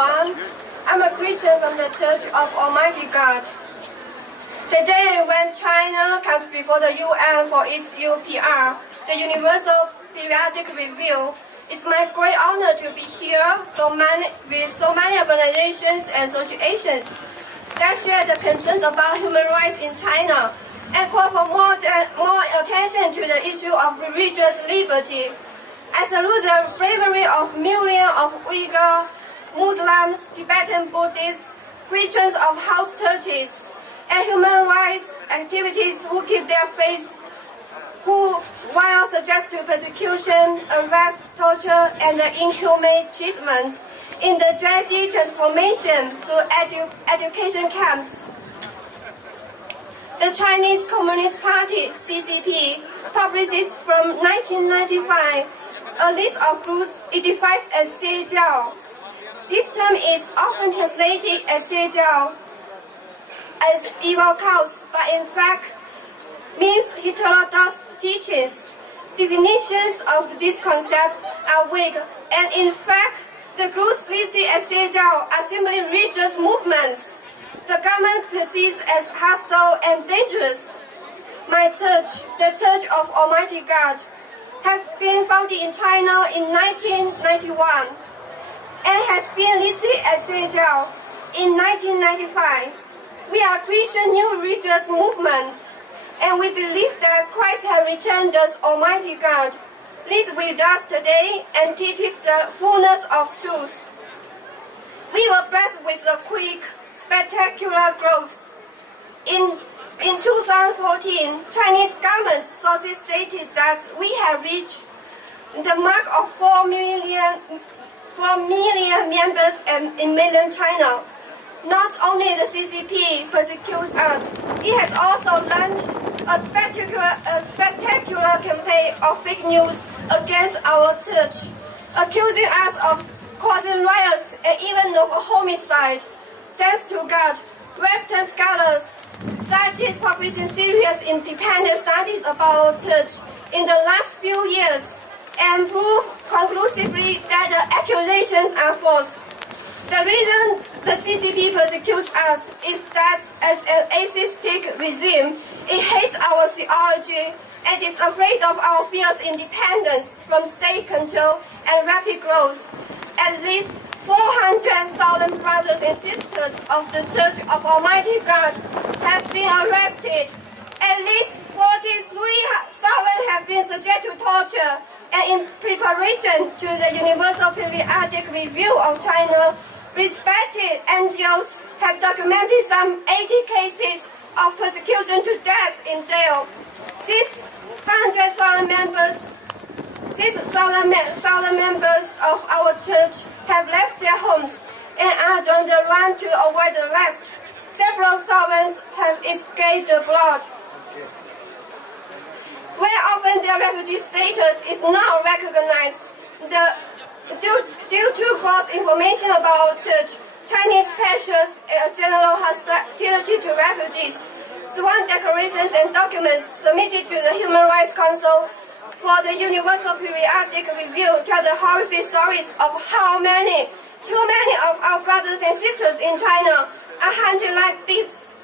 everyone. I'm a Christian from the Church of Almighty God. Today, when China comes before the UN for its UPR, the Universal Periodic Review, it's my great honor to be here with so many organizations and associations that share the concerns about human rights in China and call for more attention to the issue of religious liberty. I salute the bravery of millions of Uyghur, Muslims, Tibetan Buddhists, Christians of house churches, and human rights activities who keep their faith, who, while subject to persecution, arrest, torture, and inhumane treatment, in the dreaded transformation through education camps. The Chinese Communist Party, CCP, publishes from 1995 a list of groups it defines as Xiejiao. This term is often translated as Xiejiao, as evil cults, but in fact means heterodox teachings. Definitions of this concept are weak, and in fact, the groups listed as Xiejiao are simply religious movements the government perceives as hostile and dangerous. My church, the Church of Almighty God, has been founded in China in 1991 and has been listed as Xiejiao in 1995. We are a Christian new religious movement, and we believe that Christ has returned as Almighty God, lives with us today, and teaches the fullness of truth. We were blessed with a quick, spectacular growth. In 2014, Chinese government sources stated that we have reached the mark of 4 million members in mainland China. Not only the CCP persecutes us, it has also launched a spectacular campaign of fake news against our church, accusing us of causing riots and even of a homicide. Thanks to God, Western scholars started publishing serious independent studies about our church in the last few years and prove conclusively that the accusations are false. The reason the CCP persecutes us is that as an atheistic regime, it hates our theology and is afraid of our fierce independence from state control and rapid growth. At least 400,000 brothers and sisters of the Church of Almighty God have been arrested. At least 43,000 have been subject to torture. And in preparation to the Universal Periodic Review of China, respected NGOs have documented some 80 cases of persecution to death in jail. 600,000 members of our church have left their homes and are on the run to avoid arrest. Several thousands have escaped abroad, where often their refugee status is not recognized. Due to false information about our church, Chinese pressures a general hostility to refugees. Sworn declarations and documents submitted to the Human Rights Council for the Universal Periodic Review tell the horrific stories of how too many of our brothers and sisters in China are hunted like beasts,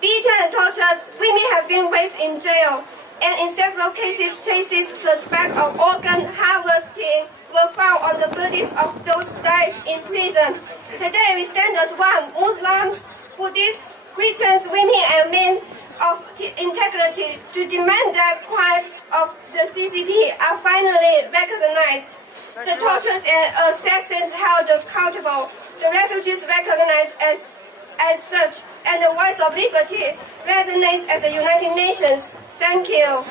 beaten and tortured. Women have been raped in jail, and in several cases, suspect of organ harvesting were found on the bodies of those died in prison. Today, we stand as one, Muslims, Buddhists, Christians, women, and men of integrity, to demand that crimes of the CCP are finally recognized, the tortures and assassins held accountable, the refugees recognized as such, and the voice of liberty resonates at the United Nations. Thank you.